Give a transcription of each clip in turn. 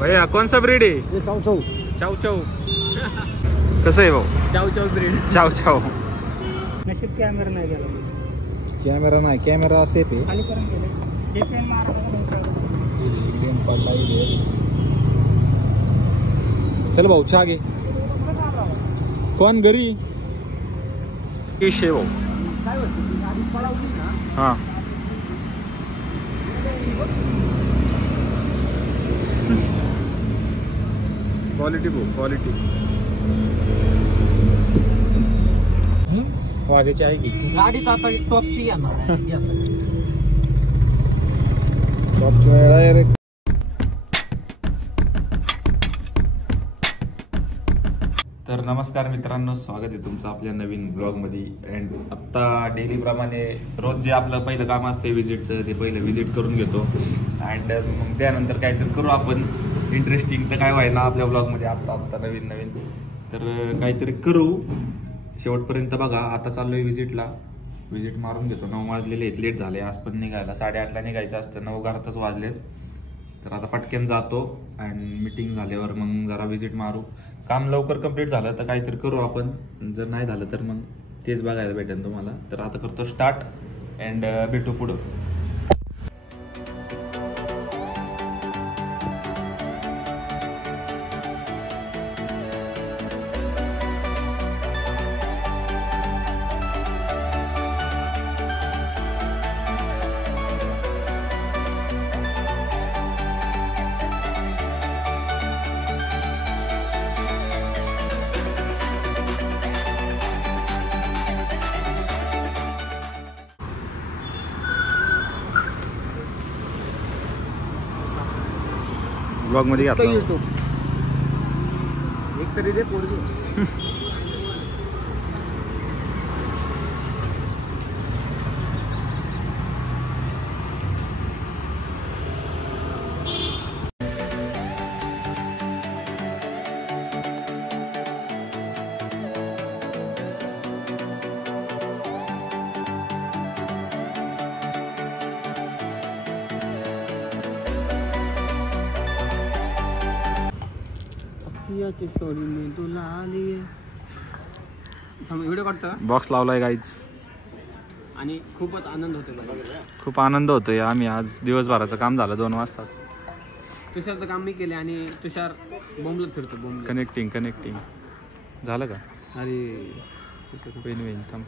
भैया कौन सा ब्रीड है? ये चाव चाव चाव चाव कसं आहे भाऊ? चाव चाव ब्रीड. चाव चाव. नशीब कॅमेरा नाही गेला. कॅमेरा नाही, कॅमेरा सेफ आहे. खाली करून गेले ते पेन मारा. चल भाऊ चहा घे. कोण घरी? विषय भाऊ. काय होतं आधी पळावली ना. हा क्वालिटी भाऊ क्वालिटी. वाघाची आहे की गाडीत आता टॉपची येणार. टॉपची डायरेक्ट. तर नमस्कार मित्रांनो, स्वागत आहे तुमचं आपल्या नवीन ब्लॉगमध्ये. अँड आत्ता डेलीप्रमाणे रोज जे आपलं पहिलं काम असतं विजिटचं, ते पहिलं विजिट करून घेतो. अँड मग त्यानंतर काहीतरी करू आपण इंटरेस्टिंग. तर काय व्हायला आपल्या ब्लॉगमध्ये आत्ता नवीन तर काहीतरी करू. शेवटपर्यंत बघा. आता चाललोय विजिटला. विजिट मारून घेतो. 9 वाजलेले आहेत, लेट झाले आज पण निघायला. 8:30ला निघायचं असतं, 9 घरातच वाजलेत. तर आता पटकन जातो अँड मीटिंग झाल्यावर मग जरा विजिट मारू. काम लवकर कंप्लीट झालं तर काहीतरी करू आपण. जर नाही झालं तर मग तेच बघायला भेटेल तुम्हाला. तर आता करतो स्टार्ट अँड भेटू पुढं. ब्लॉग मध्ये घातला YouTube एक तरी दे पोरगी. स्टोरी में तुला आली व्हिडिओ काढतो. बॉक्स लावलाय गाईज आणि खूपच आनंद होतो मला. खूप आनंद होतोय. आम्ही आज दिवसभराचं काम झालं 2 वाजता. तुषारचं काम मी केले आणि तुषार बोंबलत फिरतो. बोंबलत कनेक्टिंग झालं का? अरे वेन थांब.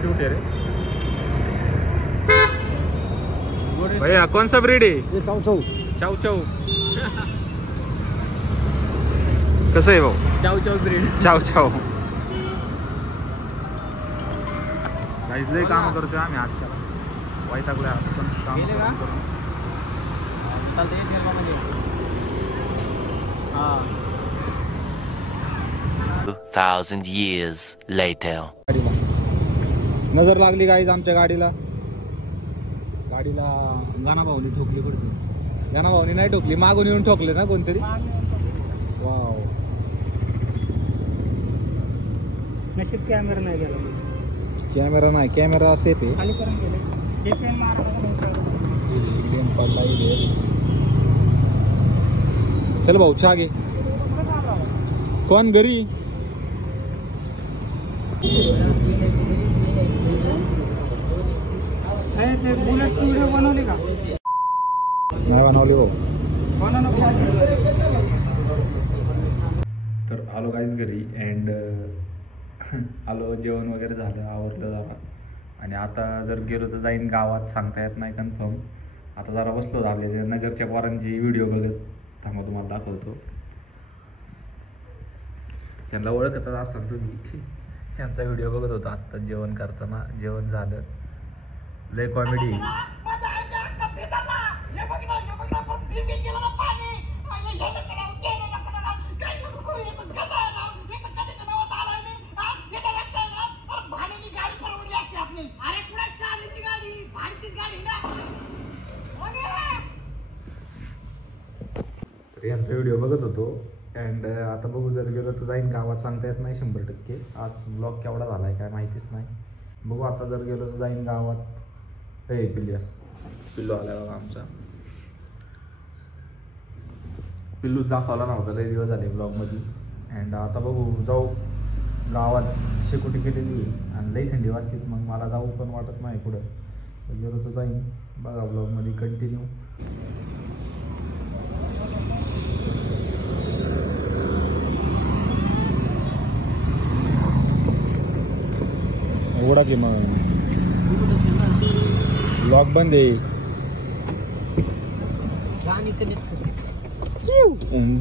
क्यूट है रे भैया. कौन सा ब्रीड है? ये चाव चाव चाव चाव कसं आहे भाऊ? चाव चाव ब्रीड. चाव चाव. काहीच लय काम करतोय आम्ही आजच्या. वैतागलोय आज पण काम करून. चालतं एक मध्ये. हा 2000 years later. नजर लागली गाईज आमच्या गाडीला. गाणा भाऊनी ठोकली पडते. गाणा भाऊनी नाही ठोकली, मागून येऊन ठोकले ना कोणतरी. वाव. नशीब कॅमेरा नाही गेला. कॅमेरा नाही, कॅमेरा सेफ आहे. खाली करून गेले ते पेन मारा. चल भाऊ चहा घे. कोण घरी? बुलेट व्हिडिओ बनवली का? नाही बनवली भाऊ. तर आलो गाईज घरी अँड आलो. जेवण वगैरे झालं, आवरलं जरा. आणि आता जर गेलो तर जाईन गावात, सांगता येत नाही कन्फर्म. आता जरा बसलो आपल्या नगरच्या पोरांची व्हिडिओ बघत. थांबा तुम्हाला दाखवतो. त्यांना ओळखतच असतात तुम्ही. त्यांचा व्हिडिओ बघत होता आत्ता जेवण करताना. जेवण झालं. लय कॉमेडी. तर यांचा व्हिडिओ बघत होतो अँड आता बघू जर गेलो तर जाईन गावात, सांगता येत नाही 100%. आज ब्लॉग केवढा झाला आहे काय माहितीच नाही. बघू आता जर गेलो तर जाईन गावात. हे पिल्लू आला बघा आमचा. पिल्लू दाखवला नव्हता लई दिवस झाले ब्लॉगमध्ये. अँड आता बघू जाऊ गावात, शेकोटी केलेली आहे आणि लई थंडी वाजते, मग मला जाऊ पण वाटत नाही पुढं. तर गेलो तर जाईन. बघा ब्लॉगमध्ये कंटिन्यू. उघडा की मग ब्लॉग बंद आहे. गाणी कनेक्ट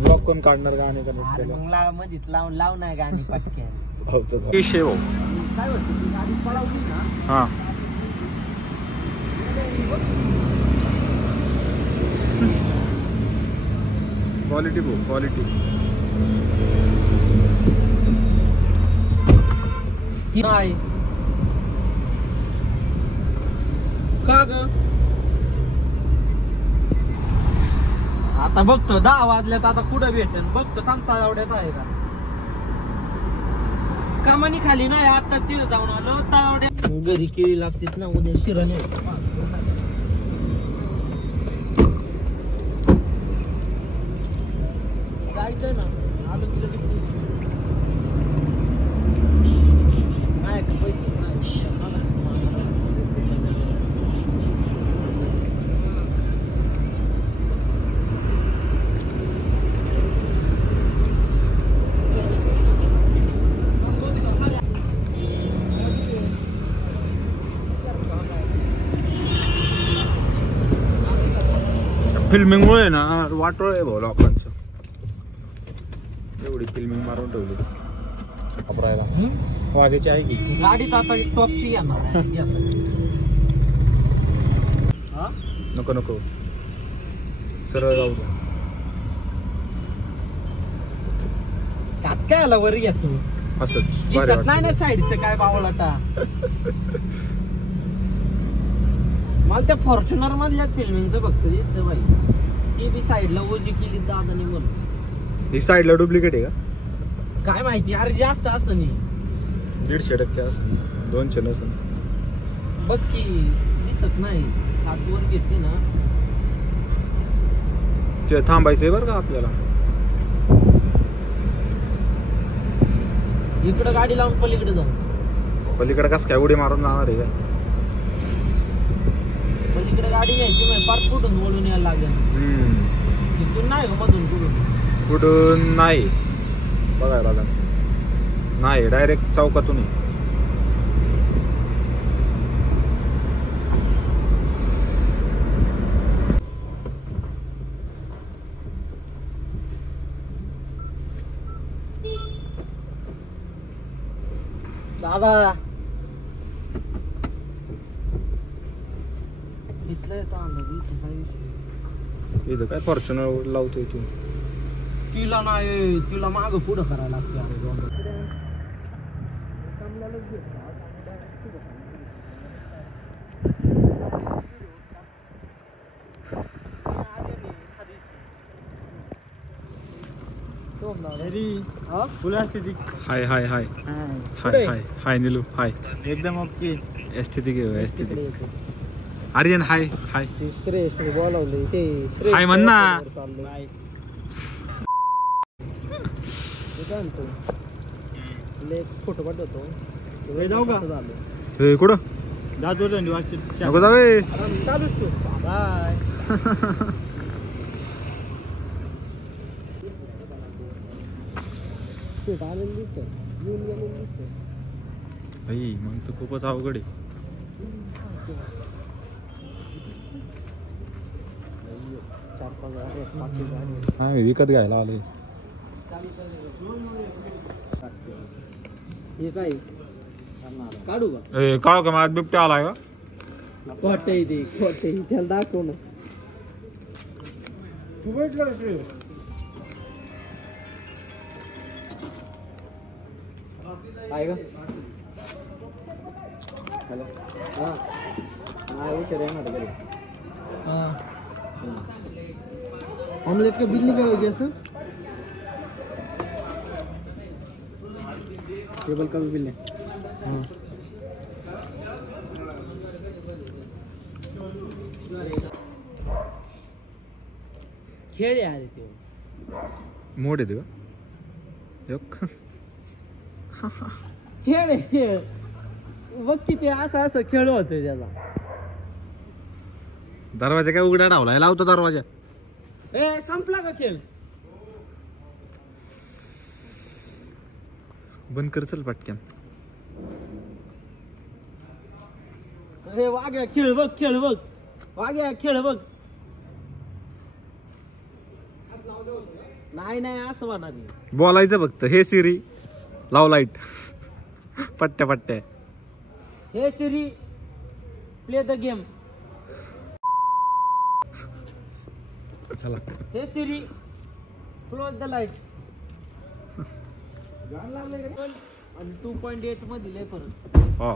ब्लॉग कोण काढणार गाणे कनेक्ट मधीच लाव नाही गाणी पटक्यान. शेव काय होतं ती गाडी पळवली ना. हां क्वालिटी भाऊ क्वालिटी. नाही का ग आता बघतो 10 वाजल्यात, आता कुठं भेटेन बघतो. थांबता एवढ्यात आहे का कामानी खाली नाही. आता तिथं जाऊन आलो तावड्यात. घरी केळी लागतेत ना, उद्या शिराने जायचं ना. आलो तिला नाही का पैसे नाही. फिल्मिंगमुळे ना वाटोळ आहे भाऊ लोकांचं. एवढी फिल्मिंग मारून ठेवली वापरायला. वाघाची आहे की गाडीत आता टॉपची येणार आहे. नको नको सरळ जाऊ द्या. काच काय आला वर येतो असंच दिसत नाही ना साईडचं काय बावळाटा. मला त्या फॉर्च्युनर मधल्याच फिल्मिंगचं फक्त दिसतं बाई. ती बी साईडला ओजी केली दादाने म्हणून. ही साईडला डुप्लिकेट आहे का काय माहिती. अरे जास्त असं नाही 150% असं 200 नसून. बघ की दिसत नाही. काचवर घेतली ना. ते थांबायचंय बरं का आपल्याला. इकडं गाडी लावून पलीकडे जाऊ. पलीकडे कसं काय उडी मारून जाणार आहे काय. पलीकडे गाडी न्यायची म्हणजे पार कुठून वळून यायला लागेल. इथून नाही का मधून कुठून नाही बघायला लागेल. नाही डायरेक्ट चौकातून. दादा इथलं येतो अंदाज. इथं काय विषय. इथं काय फॉर्च्युनर लावतोय तू. तिला नाही, तिला माग पुढं करायला लागते. हाय हाय हाय हाय हाय हाय नीलू हाय. एकदम ओके. एस्थेटिक आहे एस्थेटिक. आर्यन हाय हाय. श्रेयस बोलावले ते हाय म्हण ना. फोटो पाठवतो. जाऊ का हे कुठं जातो नको जावे. चालूच तू. बाय. भाई मग तर खूपच अवघड आहे. विकत घ्यायला आले. हे काय काढू का. काळ का माझ्या बिबट्या आलाय का. खोटे ते खोटे त्याला दाखव ना. आहे का. हॅलो हां नाही हुशार येणार घरी. ऑमलेट का बिल निकाल गया सर. टेबल कमी बिल खेळ आहे ते मोड येते का खेळ आहे खेळ बघ किती असं असं खेळ होतोय त्याचा दरवाजा काय उघडा डावला लावतो दरवाजा ए संपला का खेळ बंद कर चल पटक्यान अरे वाघ्या खेळ बघ वाघ्या खेळ बघ नाही नाही असं म्हणा बोलायचं फक्त हे सिरी लाव लाईट पट्ट्या पट्ट्या हे सिरी प्ले द गेम चला हे सिरी क्लोज द लाईट आणि 2.8 मध्ये लय परत हो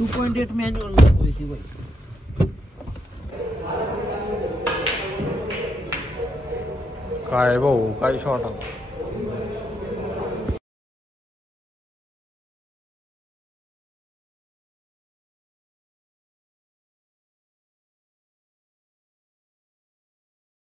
2.8 मॅन्युअल लागतोय बाई काय भाऊ काय शॉट आला